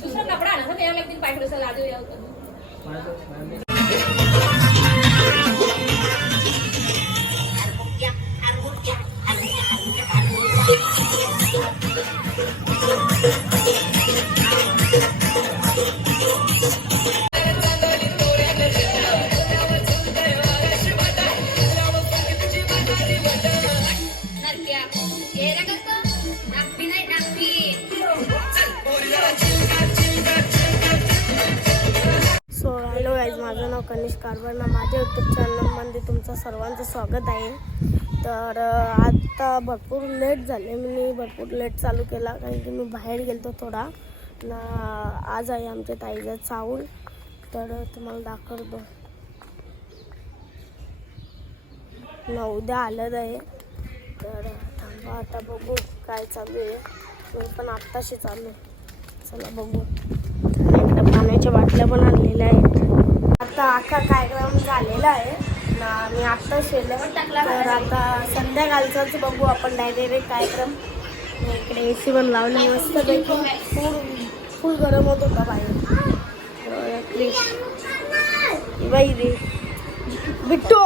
दुसरा कपडा ना तर याला एकदिन पाय ठेवसा लाजू या माझं नाव कनिष कारभार माझ्या यूट्यूब चॅनलमध्ये तुमचं सर्वांचं स्वागत आहे. तर आता भरपूर लेट झाले, मी भरपूर लेट चालू केला कारण की मी बाहेर गेलो थोडा ना. आज आहे आमच्या ताईचा चावल, तर तुम्हाला दाखवतो ना. उद्या आलं आहे, तर थांबा आता बघू काय चालू आहे. मी पण आत्ताशी चालू, चला बघू. इकडे पाण्याच्या बाटल्या पण आणलेल्या आहेत. आता अख्खा कार्यक्रम झालेला आहे ना, मी आत्ता शेले. तर आता संध्याकाळचाच बघू आपण डायरेक्ट कार्यक्रम. इकडे AC पण लावली मस्तपैकी. फुल गरम होत होता बाहेर. बाई रे बिट्टू,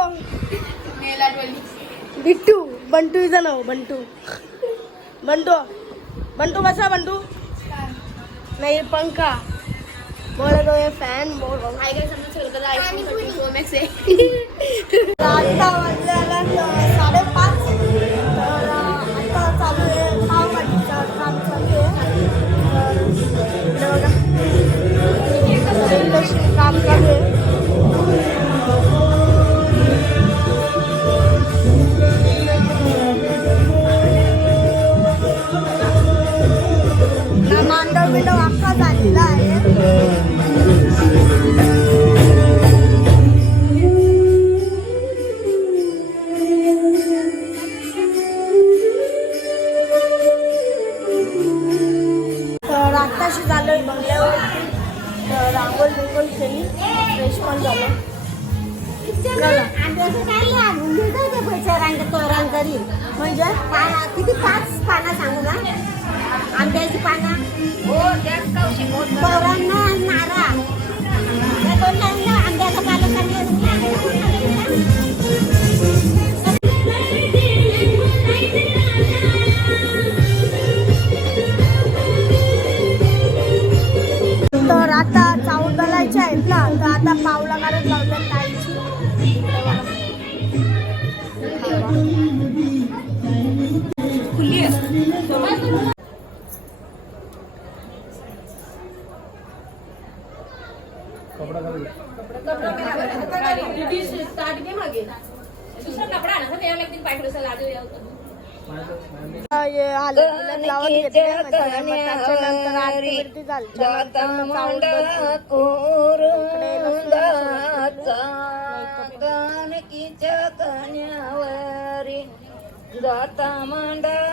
बिट्टू बंटूचं नाव बंटू. बंटू बंटू बसा. बंटू नाही पंखा बोला तो ये फॅन बोल आता वाजल्याला 5:30. तर आता चालू आहे पावभाजीचं काम चालू आहे. काम चालू आहे. मांडव बिंडव अख्खा झालेला आहे. तर आत्ताशी झालं बंगल्यावरती. तर रांगोळ बिंगोळ केली, फ्रेश पण झालं. म्हणजे किती 5 पानं सांगू ना. आंब्याची पानं, पोरांना नारा, आंब्याचा पानं तर आता चावल घालायचे आहेत ना, तर आता पावला काढत लावलं ताईची. दुसरा कपडा ना तर याला एकदिन पाय ठेवसा लाजू या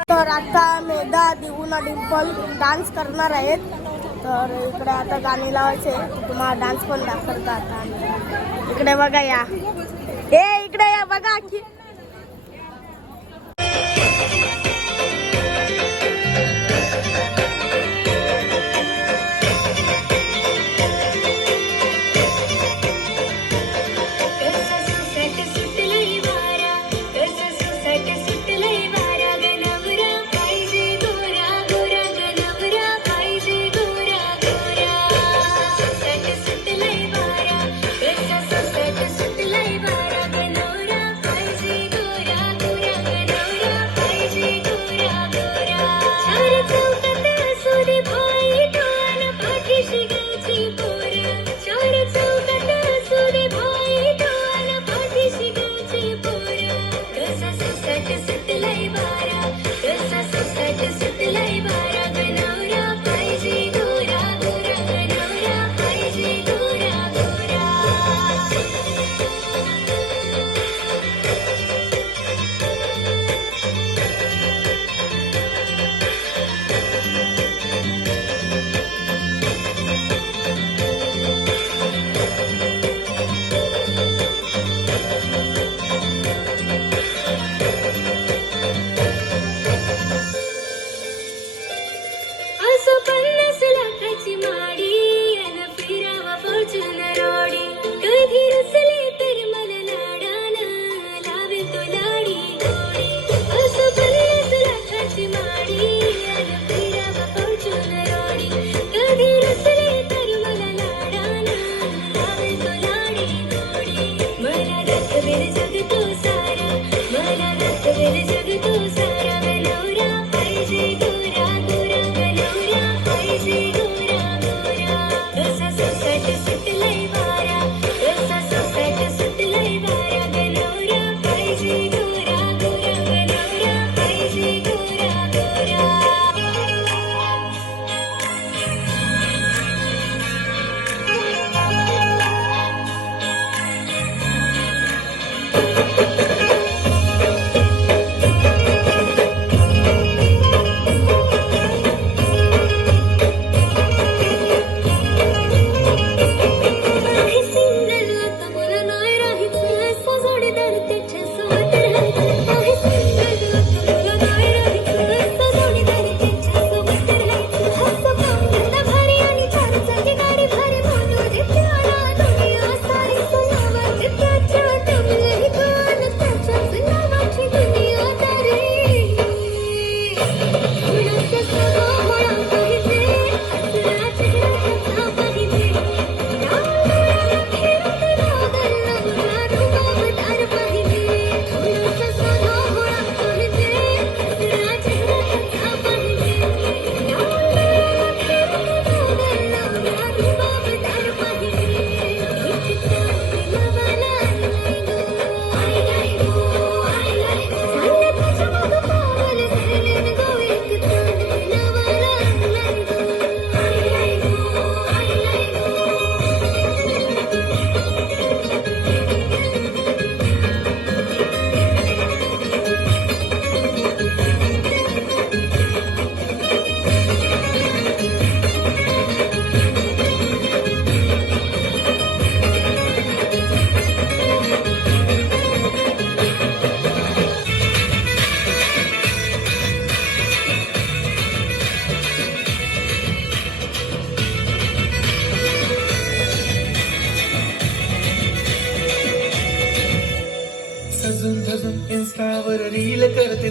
तर आता मेधा, दिवूना, डिंपल डान्स करणार आहेत. तर इकडे आता गाणी लावायचे, तुम्हाला डान्स पण दाखवता. आता इकडे बघा, या इकडे या बघा.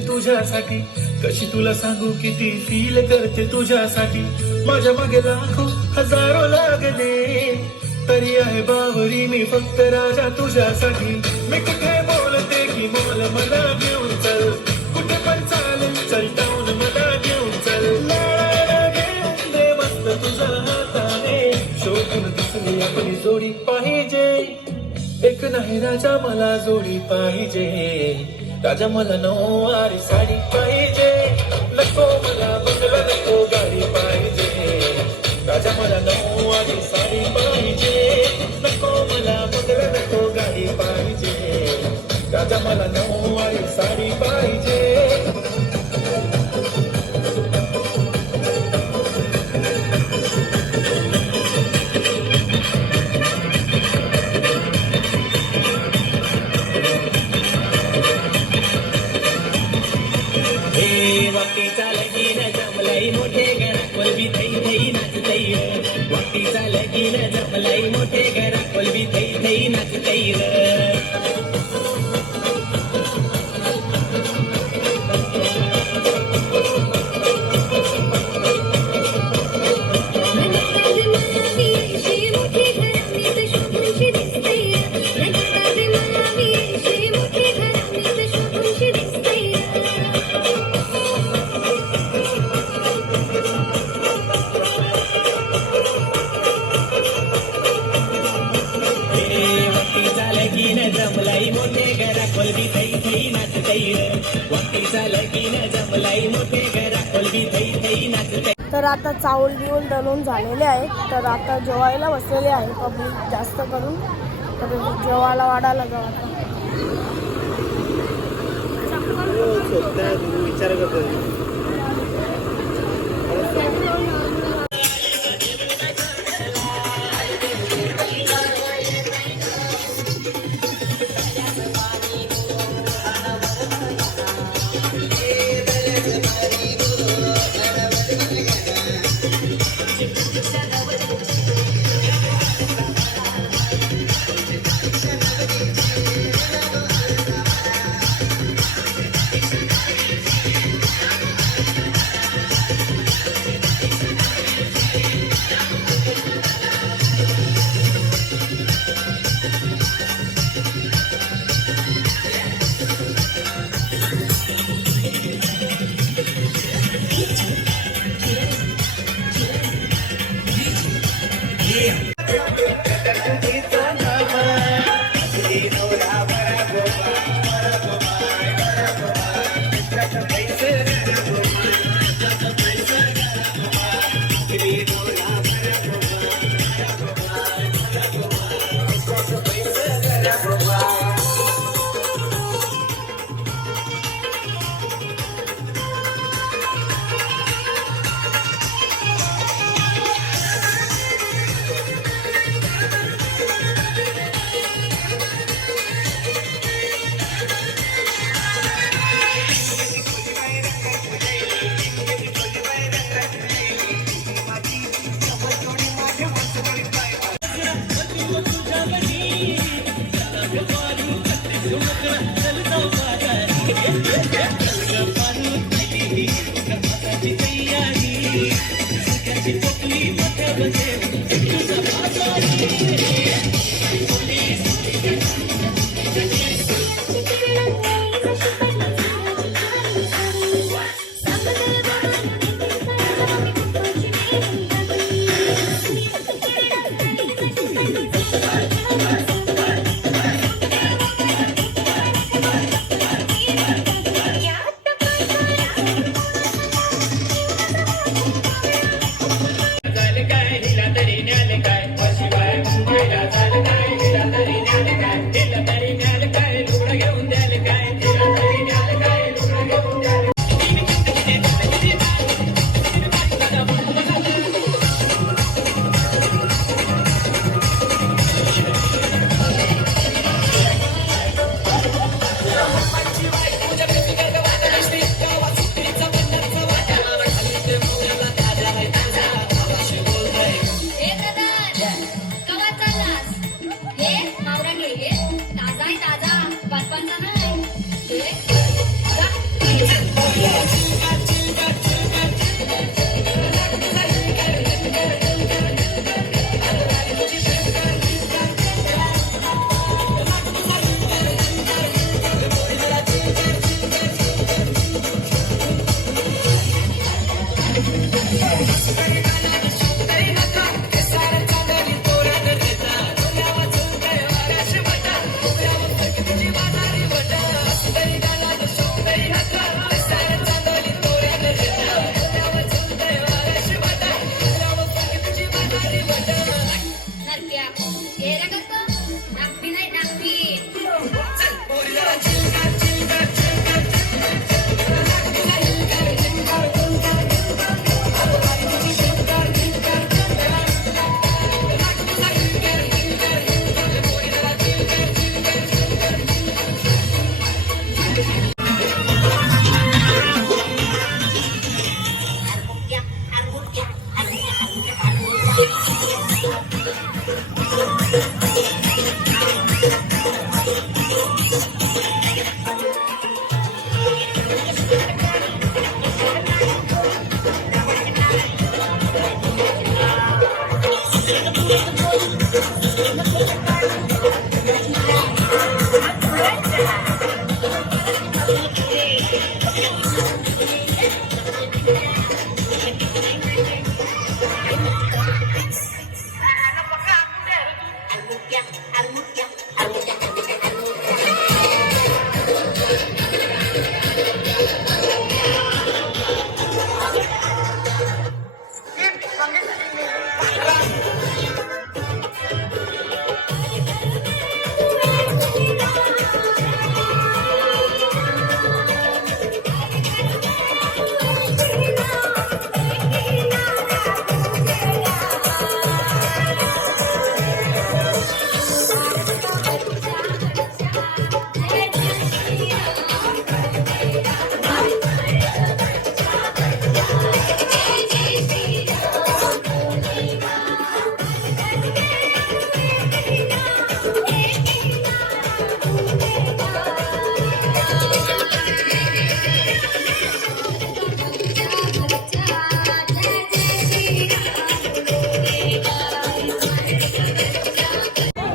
तुझ्यासाठी, कशी तुला सांगू किती फील करते तुझ्यासाठी. माझ्या मागे लाखो हजारो लागले, तरी आहे बावरी मी फक्त राजा तुझ्यासाठी. मी कुठे बोलते की मोल मला घेऊन चल, कुठे पण चालेल चल टाऊन मला घेऊन चल. लाडाला घेऊन दे मस्त तुझ्या हाताने, शोधून दिसली आपली जोडी पाहिजे. एक नाही राजा मला जोडी पाहिजे, राजा मला नऊवारी साडी पाहिजे. नको मला बंगला नको गाडी पाहिजे, राजा मला नऊवारी साडी पाहिजे. नको मला बंगला नको गाडी पाहिजे, राजा मला नऊवारी साडी पाहिजे. वाटीचा लगीन जमलाई मोठे घरा कोलबी थई थई नाचतई र. वाटीचा लगीन जमलाई मोठे घरा कोलबी थई थई नाचतई र. वाटीचा लगीन जमलाई मोठे घरा कोलबी थई थई नाचतई र. वाटीचा लगीन जमलाई मोठे घरा कोलबी थई थई नाचतई. तर आता चावल बिवल दळून झालेले आहेत, तर आता जेवायला बसलेले आहे पब्लिक जास्त करून. तर जेवायला वाढायला जाऊ आता. विचार करतो.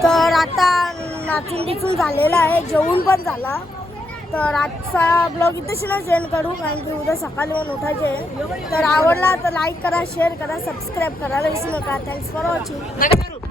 तर आता नाचून टिचून झालेला आहे, जेवून पण झाला. तर आजचा ब्लॉग इथेच ना सेंड करू, कारण की उद्या सकाळी येऊन उठायचे आहे. तर आवडला तर लाईक करा, शेअर करा, सबस्क्राईब करायला विसरू नका. Thanks for watching.